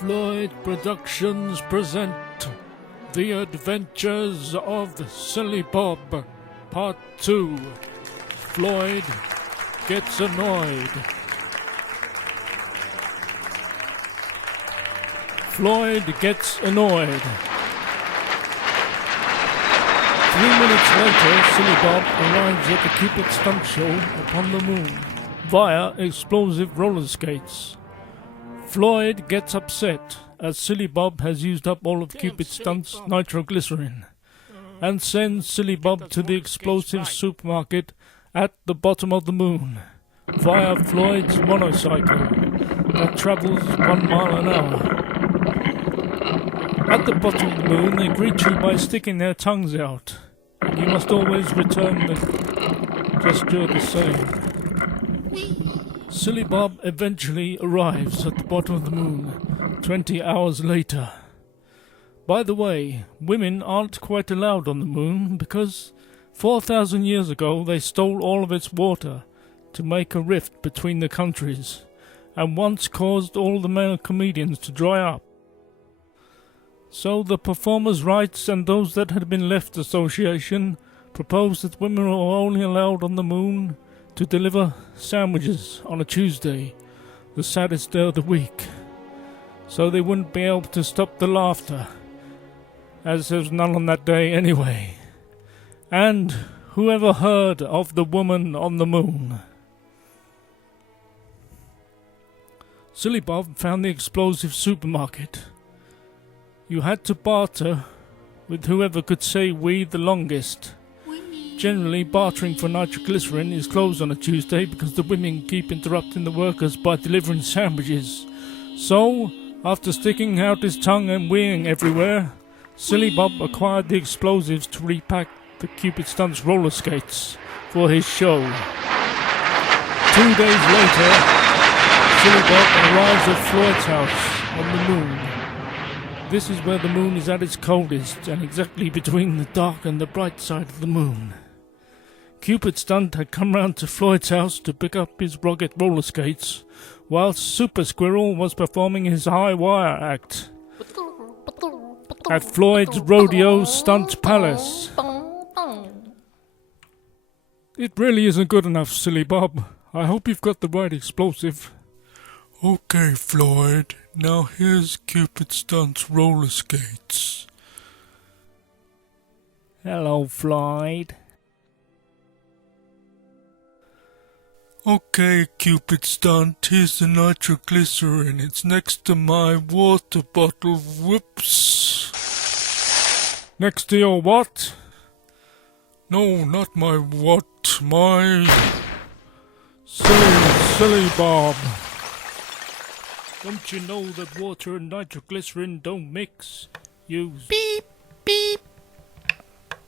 Floyd Productions present The Adventures of Silly Bob, Part 2. Floyd Gets Annoyed. Floyd gets annoyed. 3 minutes later, Silly Bob arrives at the Cupid Stunt Show upon the moon via explosive roller skates. Floyd gets upset as Silly Bob has used up all of Cupid Stunt's nitroglycerin and sends Silly Bob to the explosive supermarket at the bottom of the moon via Floyd's motorcycle that travels 1 mile an hour. At the bottom of the moon, they greet you by sticking their tongues out, and you must always return the gesture the same. Silly Bob eventually arrives at the bottom of the moon 20 hours later. By the way, women aren't quite allowed on the moon because 4,000 years ago they stole all of its water to make a rift between the countries and once caused all the male comedians to dry up. So the Performers' Rights and those that had been left association proposed that women were only allowed on the moon to deliver sandwiches on a Tuesday, the saddest day of the week, so they wouldn't be able to stop the laughter, as there was none on that day anyway. And whoever heard of the woman on the moon? Silly Bob found the explosive supermarket. You had to barter with whoever could say "we" the longest. Generally, bartering for nitroglycerin is closed on a Tuesday because the women keep interrupting the workers by delivering sandwiches. So, after sticking out his tongue and weeing everywhere, Silly Bob acquired the explosives to repack the Cupid Stunt's roller skates for his show. 2 days later, Silly Bob arrives at Floyd's house on the moon. This is where the moon is at its coldest and exactly between the dark and the bright side of the moon. Cupid Stunt had come round to Floyd's house to pick up his rocket roller skates, while Super Squirrel was performing his high wire act at Floyd's Rodeo Stunt Palace. It really isn't good enough, Silly Bob. I hope you've got the right explosive. Okay, Floyd. Now here's Cupid Stunt's roller skates. Hello, Floyd. Okay, Cupid Stunt, here's the nitroglycerin. It's next to my water bottle. Whoops. Next to your what? No, not my what. My silly Bob. Don't you know that water and nitroglycerin don't mix? Use beep, beep,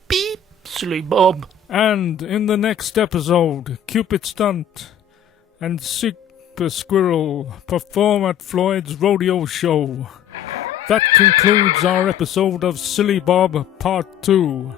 beep, Silly Bob. And in the next episode, Cupid Stunt and Super Squirrel perform at Floyd's rodeo show. That concludes our episode of Silly Bob Part 2.